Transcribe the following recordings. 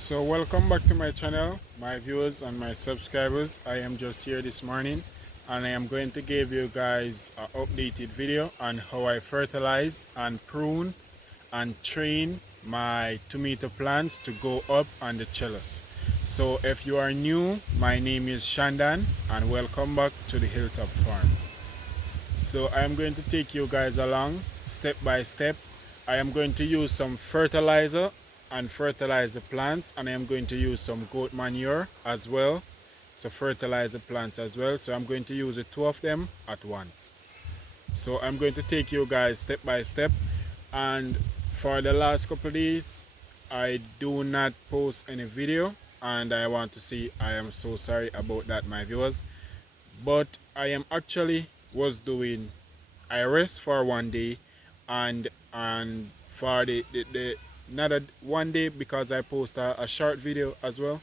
So welcome back to my channel, my viewers and my subscribers. I am just here this morning and I am going to give you guys an updated video on how I fertilize and prune and train my tomato plants to go up on the trellis. So if you are new, my name is Shandan and welcome back to the Hilltop Farm. So I am going to take you guys along step by step. I am going to use some fertilizer and fertilize the plants, and I am going to use some goat manure as well to fertilize the plants as well. So I'm going to use the two of them at once. So I'm going to take you guys step by step, and for the last couple of days I do not post any video, and I want to say I am so sorry about that, my viewers. But I am actually was doing, I rest for one day and for the another one day because I post a short video as well,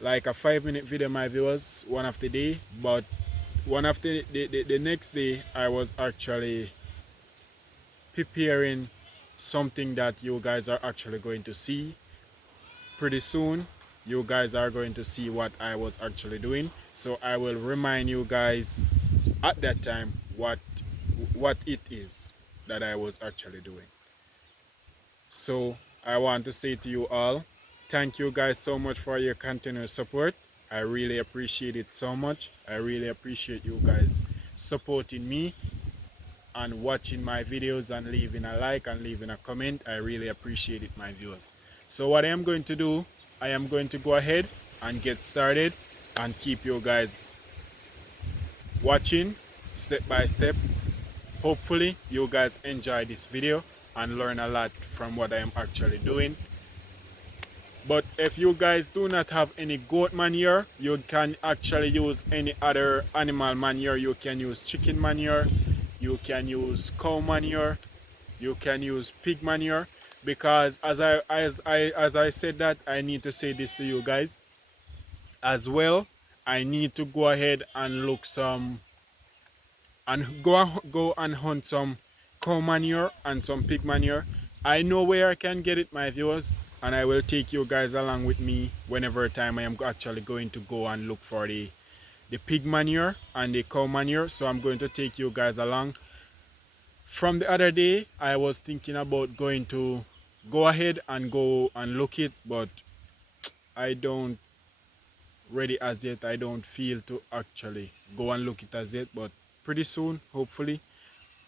like a 5-minute video, my viewers, one of the day. But one of the next day I was actually preparing something that you guys are actually going to see pretty soon. You guys are going to see what I was actually doing, so I will remind you guys at that time what it is that I was actually doing. So I want to say to you all, thank you guys so much for your continuous support. I really appreciate it so much. I really appreciate you guys supporting me and watching my videos and leaving a like and leaving a comment. I really appreciate it, my viewers. So what I am going to do, I am going to go ahead and get started and keep you guys watching step by step. Hopefully you guys enjoy this video and learn a lot from what I am actually doing. But if you guys do not have any goat manure, you can actually use any other animal manure. You can use chicken manure, you can use cow manure, you can use pig manure. Because as I said that, I need to say this to you guys as well. I need to go ahead and look some and go and hunt some cow manure and some pig manure. I know where I can get it, my viewers, and I will take you guys along with me whenever time I am actually going to go and look for the pig manure and the cow manure. So I'm going to take you guys along. From the other day I was thinking about going to go ahead and go and look it, but I don't ready as yet. I don't feel to actually go and look it as yet, but pretty soon hopefully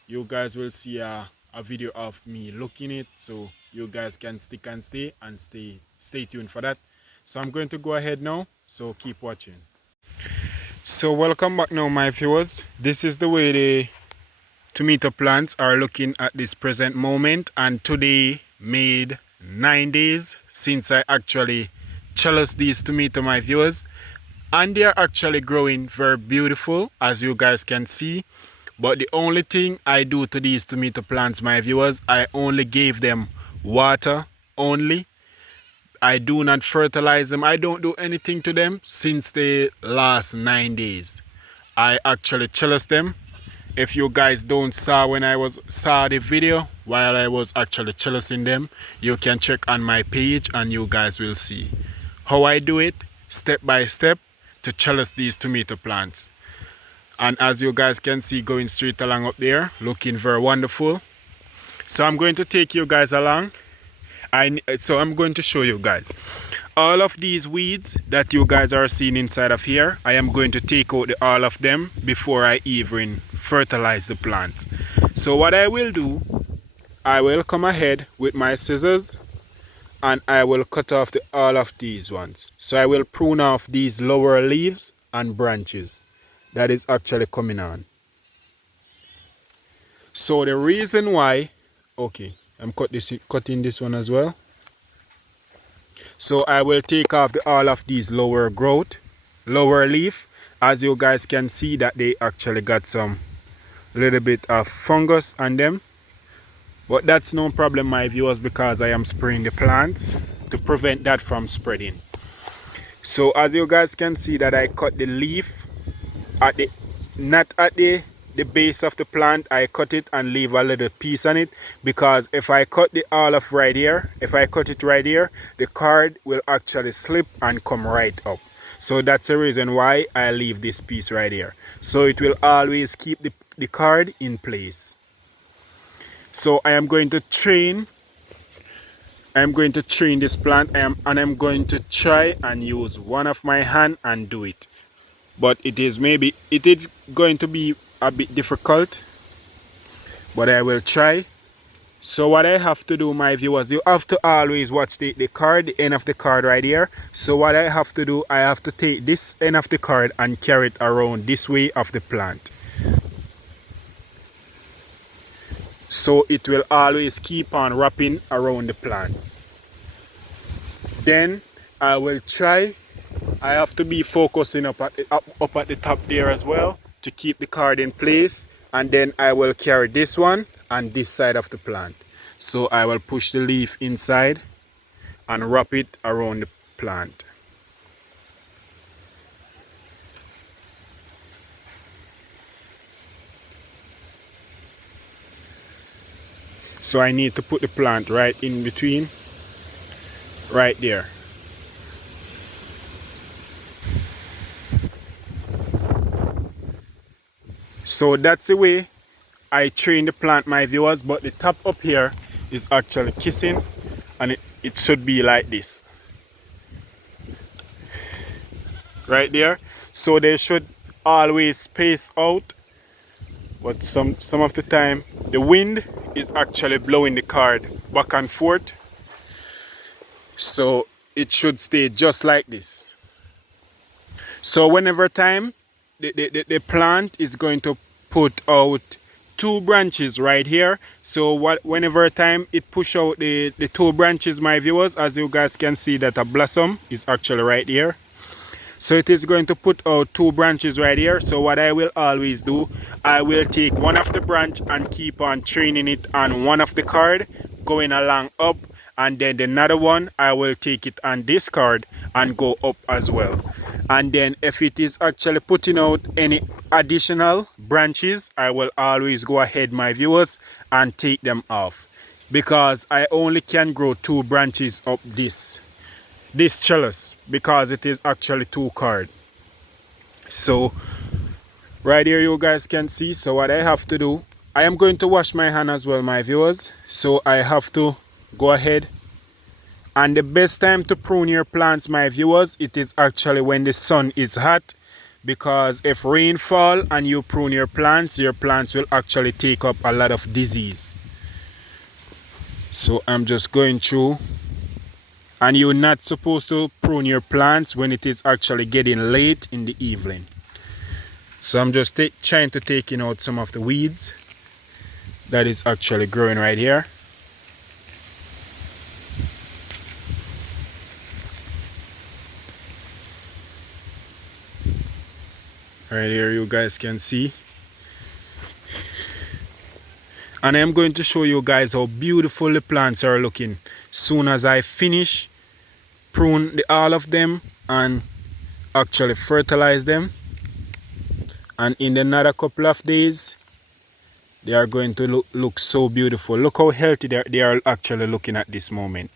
you guys will see a video of me looking it, so you guys can stick and stay tuned for that. So I'm going to go ahead now, so keep watching. So welcome back now, my viewers. This is the way the tomato plants are looking at this present moment, and today made 9 days since I actually trellis these tomato, my viewers, and they are actually growing very beautiful, as you guys can see. But the only thing I do to these tomato plants, my viewers, I only gave them water only. I do not fertilize them. I don't do anything to them since the last 9 days. I actually trellis them. If you guys don't saw when I saw the video while I was actually trellising them, you can check on my page and you guys will see how I do it step by step to trellis these tomato plants. And as you guys can see, going straight along up there, looking very wonderful. So I'm going to take you guys along. So I'm going to show you guys all of these weeds that you guys are seeing inside of here. I am going to take out all of them before I even fertilize the plants. So what I will do, I will come ahead with my scissors and I will cut off all of these ones. So I will prune off these lower leaves and branches that is actually coming on. So the reason why, okay, I'm cutting this one as well. So I will take off all of these lower leaf. As you guys can see that they actually got some little bit of fungus on them. But that's no problem, my viewers, because I am spraying the plants to prevent that from spreading. So as you guys can see that I cut the leaf at the, not at the the base of the plant, I cut it and leave a little piece on it, because if I cut the all of right here, if I cut it right here, the card will actually slip and come right up. So that's the reason why I leave this piece right here. So it will always keep the card in place. So I am going to train this plant, and I'm going to try and use one of my hand and do it. But it is going to be a bit difficult, but I will try. So what I have to do, my viewers, you have to always watch the card, the end of the card right here. So what I have to do, I have to take this end of the card and carry it around this way of the plant. So it will always keep on wrapping around the plant. Then I will try. I have to be focusing up at the top there as well to keep the card in place, and then I will carry this one on this side of the plant. So I will push the leaf inside and wrap it around the plant. So I need to put the plant right in between, right there. So that's the way I train the plant, my viewers, but the top up here is actually kissing, and it should be like this. Right there. So they should always space out, but some of the time the wind is actually blowing the card back and forth. So it should stay just like this. So whenever time the plant is going to put out 2 branches right here. So whenever time it push out the 2 branches, my viewers, as you guys can see that a blossom is actually right here. So it is going to put out 2 branches right here. So what I will always do, I will take one of the branch and keep on training it on one of the card going along up, and then another one I will take it on this card and go up as well. And then if it is actually putting out any additional branches, I will always go ahead, my viewers, and take them off, because I only can grow 2 branches up this trellis, because it is actually 2 card. So right here you guys can see. So what I have to do, I am going to wash my hand as well, my viewers. So I have to go ahead. And the best time to prune your plants, my viewers, it is actually when the sun is hot, because if rain fall and you prune your plants will actually take up a lot of disease. So I'm just going through, and you're not supposed to prune your plants when it is actually getting late in the evening. So I'm just trying to take out some of the weeds that is actually growing right here. Right here you guys can see. And I'm going to show you guys how beautiful the plants are looking soon as I finish prune all of them and actually fertilize them. And in another couple of days they are going to look so beautiful. Look how healthy they are actually looking at this moment.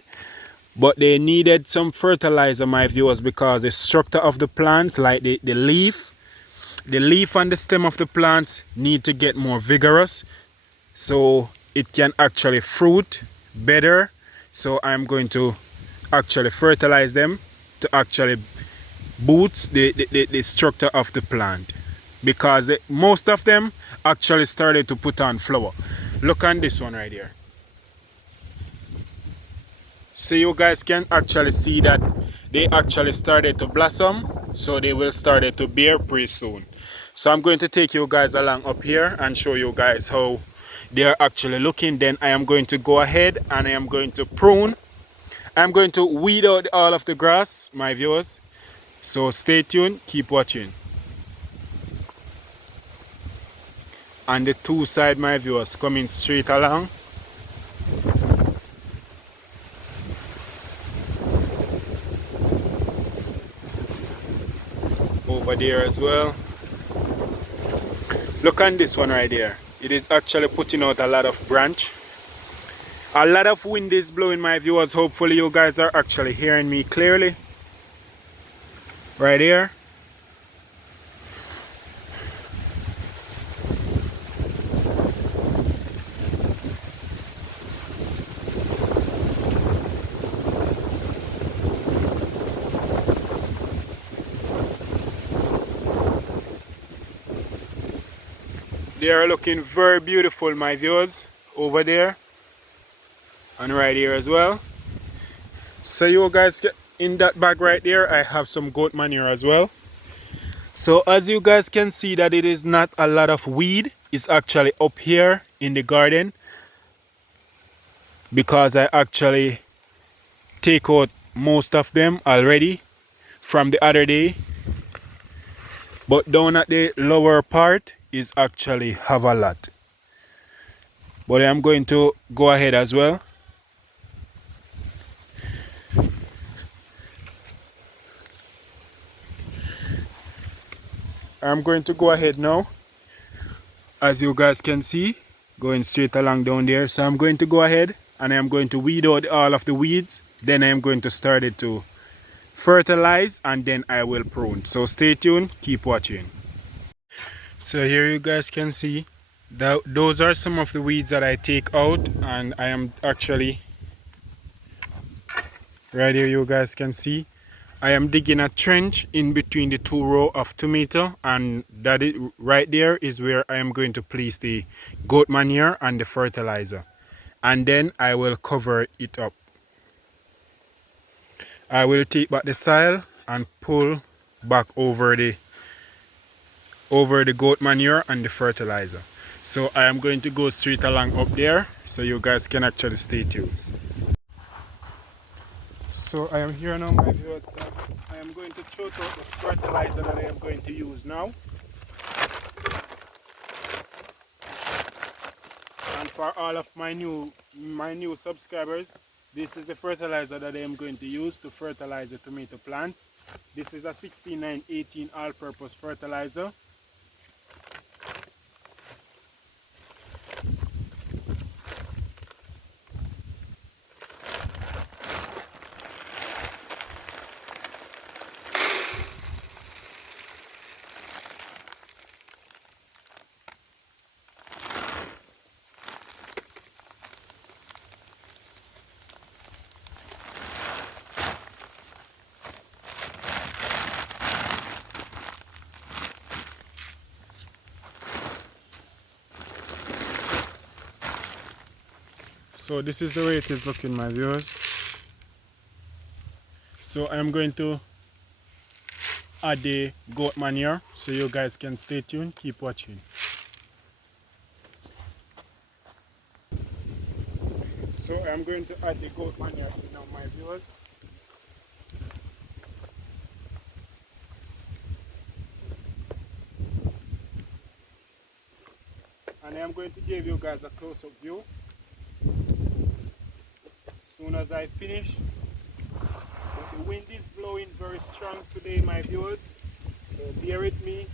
But they needed some fertilizer, my viewers, because the structure of the plants, like the leaf and the stem of the plants, need to get more vigorous so it can actually fruit better. So I'm going to actually fertilize them to actually boost the structure of the plant, because most of them actually started to put on flower. Look on this one right here. So you guys can actually see that they actually started to blossom, so they will start to bear pretty soon. So I'm going to take you guys along up here and show you guys how they are actually looking. Then I am going to go ahead and I am going to prune. I'm going to weed out all of the grass, my viewers. So stay tuned, keep watching. And the 2 side, my viewers, coming straight along. Over there as well. Look on this one right there. It is actually putting out a lot of branch. A lot of wind is blowing, my viewers. Hopefully you guys are actually hearing me clearly. Right here. They are looking very beautiful, my viewers, over there and right here as well. So you guys get in that bag right there, I have some goat manure as well. So as you guys can see that it is not a lot of weed. It's actually up here in the garden because I actually take out most of them already from the other day. But down at the lower part is actually have a lot. But I'm going to go ahead as well. I'm going to go ahead now. As you guys can see, going straight along down there. So I'm going to go ahead and I'm going to weed out all of the weeds. Then I'm going to start it to fertilize and then I will prune. So stay tuned, keep watching. So here you guys can see that those are some of the weeds that I take out, and I am actually right here you guys can see I am digging a trench in between the two rows of tomato, and that is right there is where I am going to place the goat manure and the fertilizer, and then I will cover it up. I will take back the soil and pull back over the goat manure and the fertilizer. So I am going to go straight along up there so you guys can actually stay tuned. So I am here now, my viewers. I am going to choke out the fertilizer that I am going to use now. And for all of my new subscribers, this is the fertilizer that I am going to use to fertilize the tomato plants. This is a 16918 all-purpose fertilizer. So this is the way it is looking, my viewers. So I'm going to add the goat manure so you guys can stay tuned, keep watching. So I'm going to add the goat manure in now, my viewers. And I'm going to give you guys a close-up view. As soon as I finish, but the wind is blowing very strong today, my viewers, so bear with me.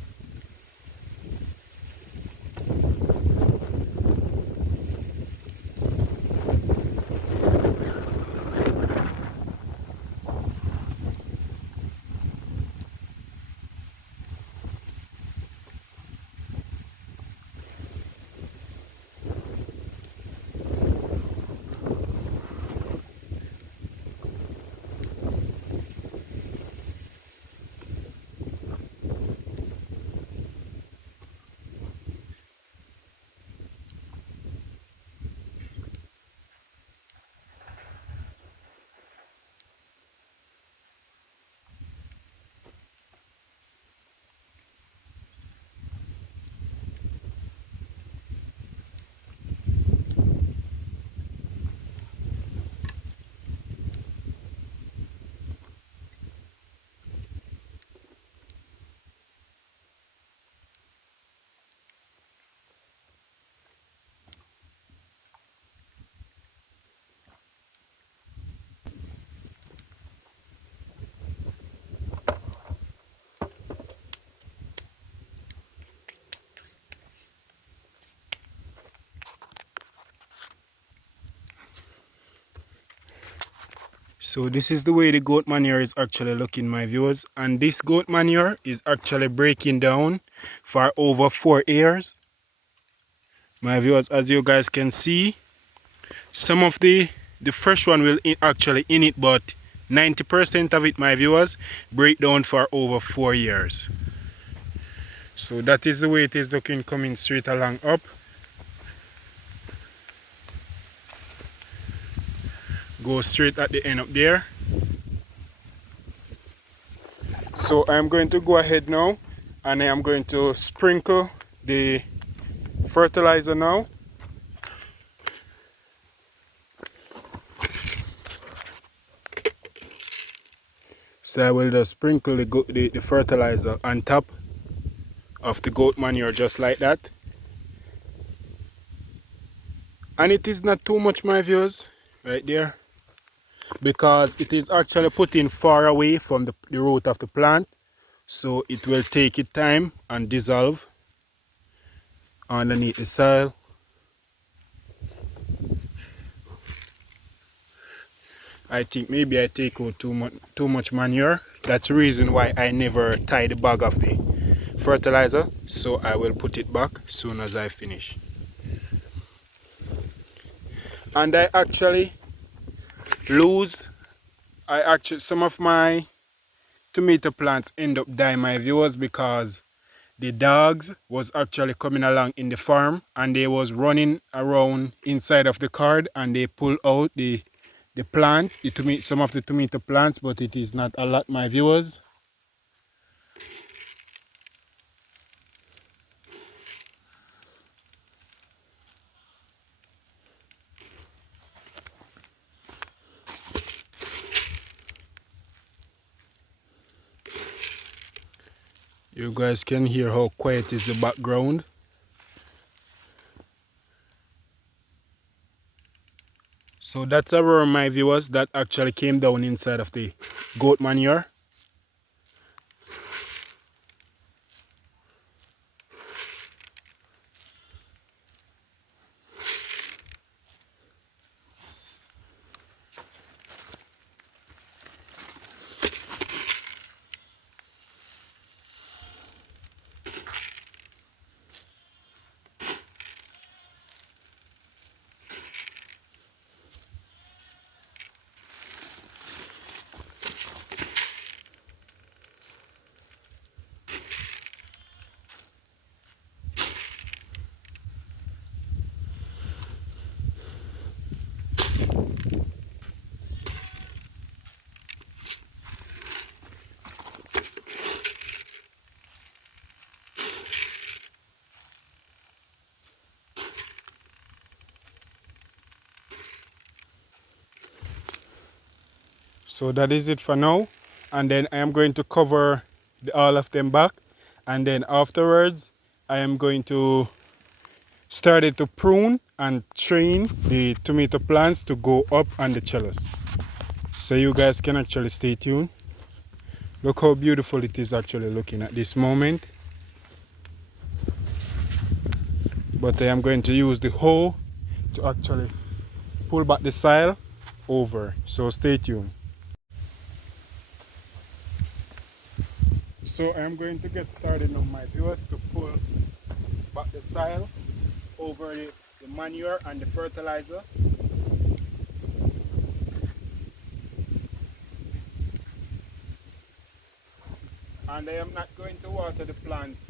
So this is the way the goat manure is actually looking, my viewers, and this goat manure is actually breaking down for over 4 years, my viewers. As you guys can see, some of the fresh one will actually in it, but 90% of it, my viewers, break down for over 4 years. So that is the way it is looking, coming straight along up. Go straight at the end up there. So I'm going to go ahead now and I am going to sprinkle the fertilizer now. So I will just sprinkle the fertilizer on top of the goat manure just like that. And it is not too much, my viewers, right there, because it is actually putting far away from the root of the plant. So it will take its time and dissolve underneath the soil. I think maybe I take out too much manure. That's the reason why I never tie the bag of the fertilizer. So I will put it back as soon as I finish. And I actually some of my tomato plants end up dying, my viewers, because the dogs was actually coming along in the farm and they was running around inside of the card and they pull out the plant, some of the tomato plants, but it is not a lot, my viewers. You guys can hear how quiet is the background. So that's a worm, my viewers, that actually came down inside of the goat manure. So that is it for now, and then I am going to cover all of them back, and then afterwards I am going to start it to prune and train the tomato plants to go up on the trellis. So you guys can actually stay tuned. Look how beautiful it is actually looking at this moment. But I am going to use the hoe to actually pull back the soil over, so stay tuned. So I am going to get started on my viewers to pull back the soil over the manure and the fertilizer. And I am not going to water the plants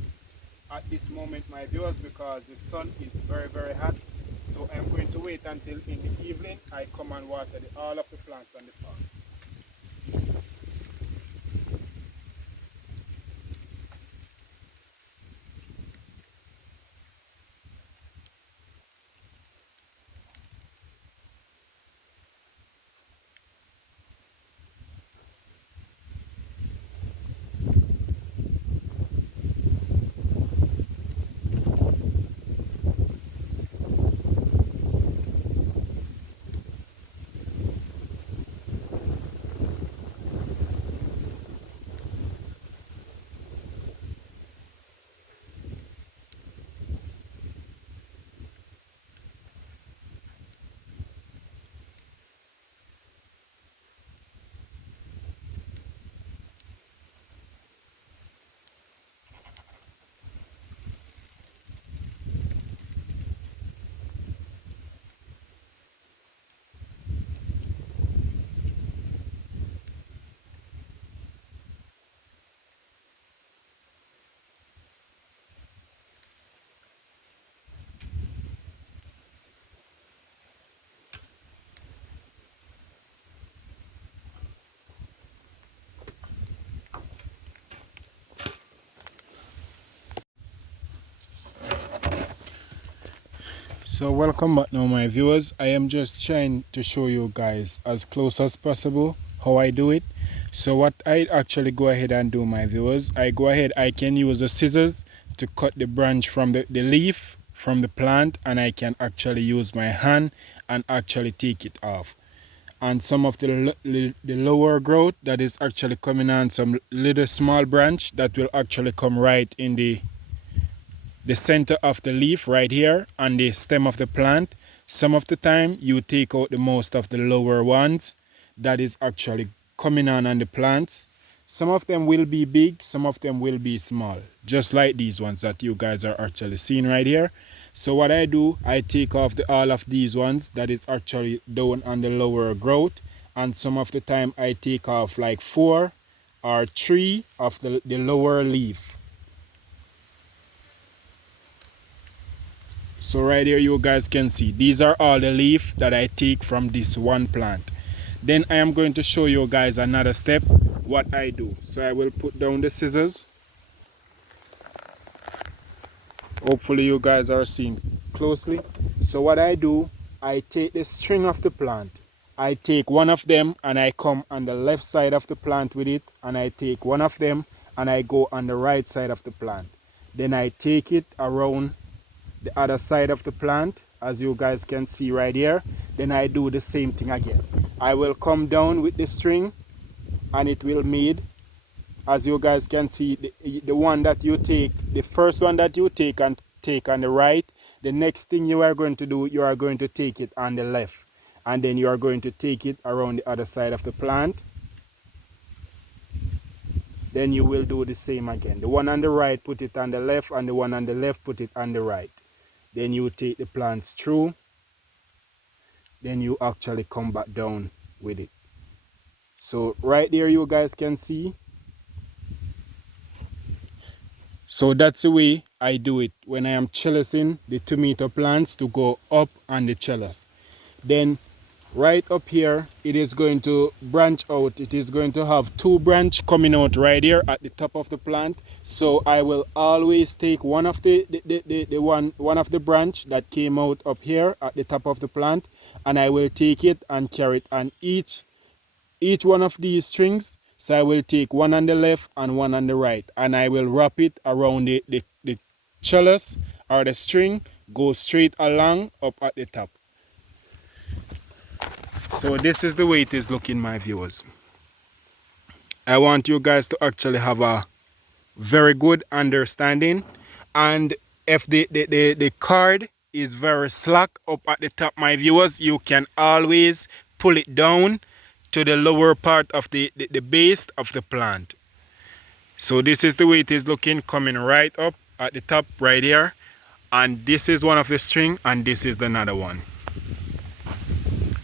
at this moment, my viewers, because the sun is very hot. So I am going to wait until in the evening I come and water all of the plants on the farm. So welcome back now my viewers. I am just trying to show you guys as close as possible how I do it. So what I actually go ahead and do my viewers, I can use the scissors to cut the branch from the leaf from the plant, and I can actually use my hand and actually take it off. And some of the lower growth that is actually coming on, some little small branch that will actually come right in the center of the leaf right here on the stem of the plant. Some of the time you take out the most of the lower ones that is actually coming on the plants. Some of them will be big, some of them will be small, just like these ones that you guys are actually seeing right here. So what I do, I take off all of these ones that is actually down on the lower growth, and some of the time I take off like 4 or 3 of the lower leaf. So right here you guys can see these are all the leaf that I take from this one plant. Then I am going to show you guys another step what I do. So I will put down the scissors. Hopefully you guys are seeing closely. So what I do, I take the string of the plant. I take one of them and I come on the left side of the plant with it, and I take one of them and I go on the right side of the plant. Then I take it around the other side of the plant, as you guys can see right here. Then I do the same thing again. I will come down with the string and it will made, as you guys can see, the one that you take, the first one that you take and take on the right, the next thing you are going to do, you are going to take it on the left, and then you are going to take it around the other side of the plant. Then you will do the same again. The one on the right, put it on the left, and the one on the left, put it on the right. Then you take the plants through, then you actually come back down with it. So right there you guys can see. So that's the way I do it when I am trellising the tomato plants to go up on the trellis. Then right up here it is going to branch out. It is going to have 2 branches coming out right here at the top of the plant. So I will always take one of one of the branch that came out up here at the top of the plant, and I will take it and carry it on each one of these strings. So I will take one on the left and one on the right, and I will wrap it around the trellis or the string, go straight along up at the top. So this is the way it is looking, my viewers. I want you guys to actually have a very good understanding, and if the card is very slack up at the top, my viewers, you can always pull it down to the lower part of the base of the plant. So this is the way it is looking, coming right up at the top right here, and this is one of the string and this is another one.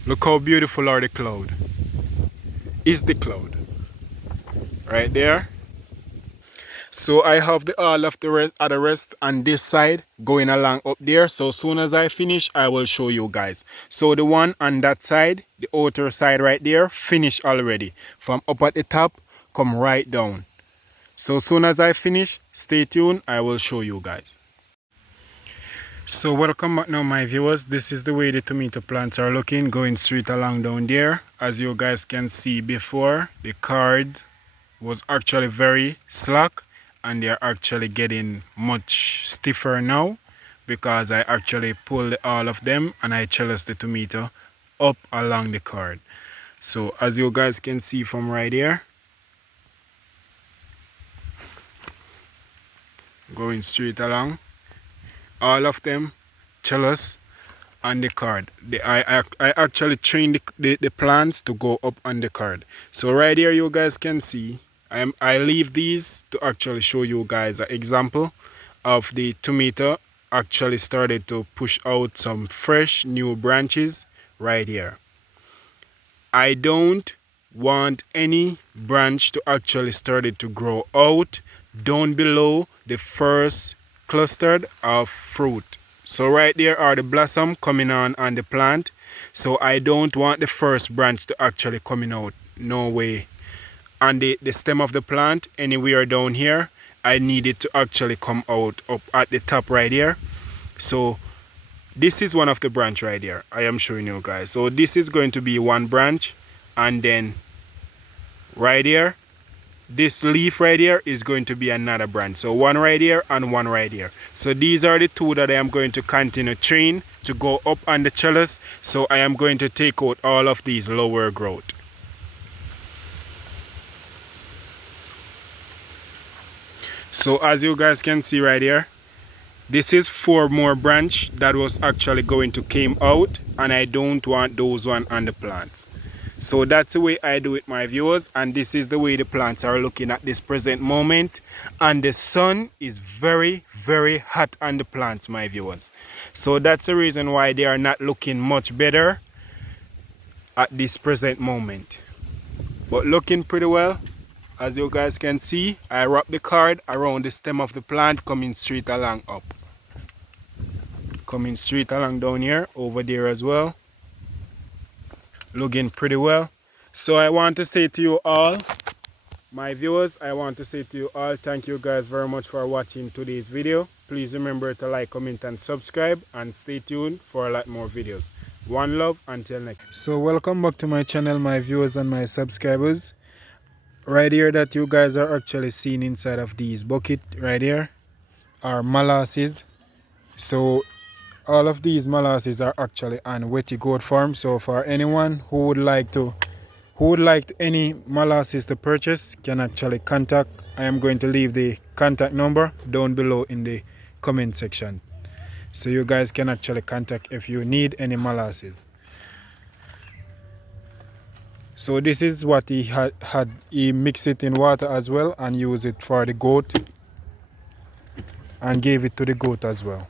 Look how beautiful are the cloud. Is the cloud right there. So I have all of the rest on this side going along up there. So as soon as I finish, I will show you guys. So the one on that side, the outer side right there, finished already. From up at the top, come right down. So as soon as I finish, stay tuned, I will show you guys. So welcome back now my viewers. This is the way the tomato plants are looking, going straight along down there. As you guys can see before, the card was actually very slack, and they're actually getting much stiffer now because I actually pulled all of them and I trellised the tomato up along the card. So as you guys can see from right here, going straight along, all of them trellis on the card. I actually trained the plants to go up on the card. So right here you guys can see I leave these to actually show you guys an example of the tomato actually started to push out some fresh new branches right here. I don't want any branch to actually started to grow out down below the first cluster of fruit. So right there are the blossom coming on the plant. So I don't want the first branch to actually coming out. No way. On the stem of the plant, anywhere down here, I need it to actually come out up at the top right here. So this is one of the branch right here. I am showing you guys. So this is going to be one branch, and then right here, this leaf right here is going to be another branch. So one right here and one right here. So these are the two that I am going to continue train to go up on the trellis. So I am going to take out all of these lower growth. So as you guys can see right here, this is 4 more branch that was actually going to came out, and I don't want those one on the plants. So that's the way I do it, my viewers, and this is the way the plants are looking at this present moment. And the sun is very, very hot on the plants, my viewers. So that's the reason why they are not looking much better at this present moment. But looking pretty well. As you guys can see, I wrap the card around the stem of the plant, coming straight along up. Coming straight along down here, over there as well. Looking pretty well. So I want to say to you all, my viewers, I want to say to you all, thank you guys very much for watching today's video. Please remember to like, comment and subscribe, and stay tuned for a lot more videos. One love, until next. So welcome back to my channel, my viewers and my subscribers. Right here that you guys are actually seeing inside of these bucket right here are molasses. So all of these molasses are actually on wetty goat farm. So for anyone who would like any molasses to purchase, can actually contact. I am going to leave the contact number down below in the comment section, so you guys can actually contact if you need any molasses. So this is what he he mixed it in water as well and used it for the goat and gave it to the goat as well.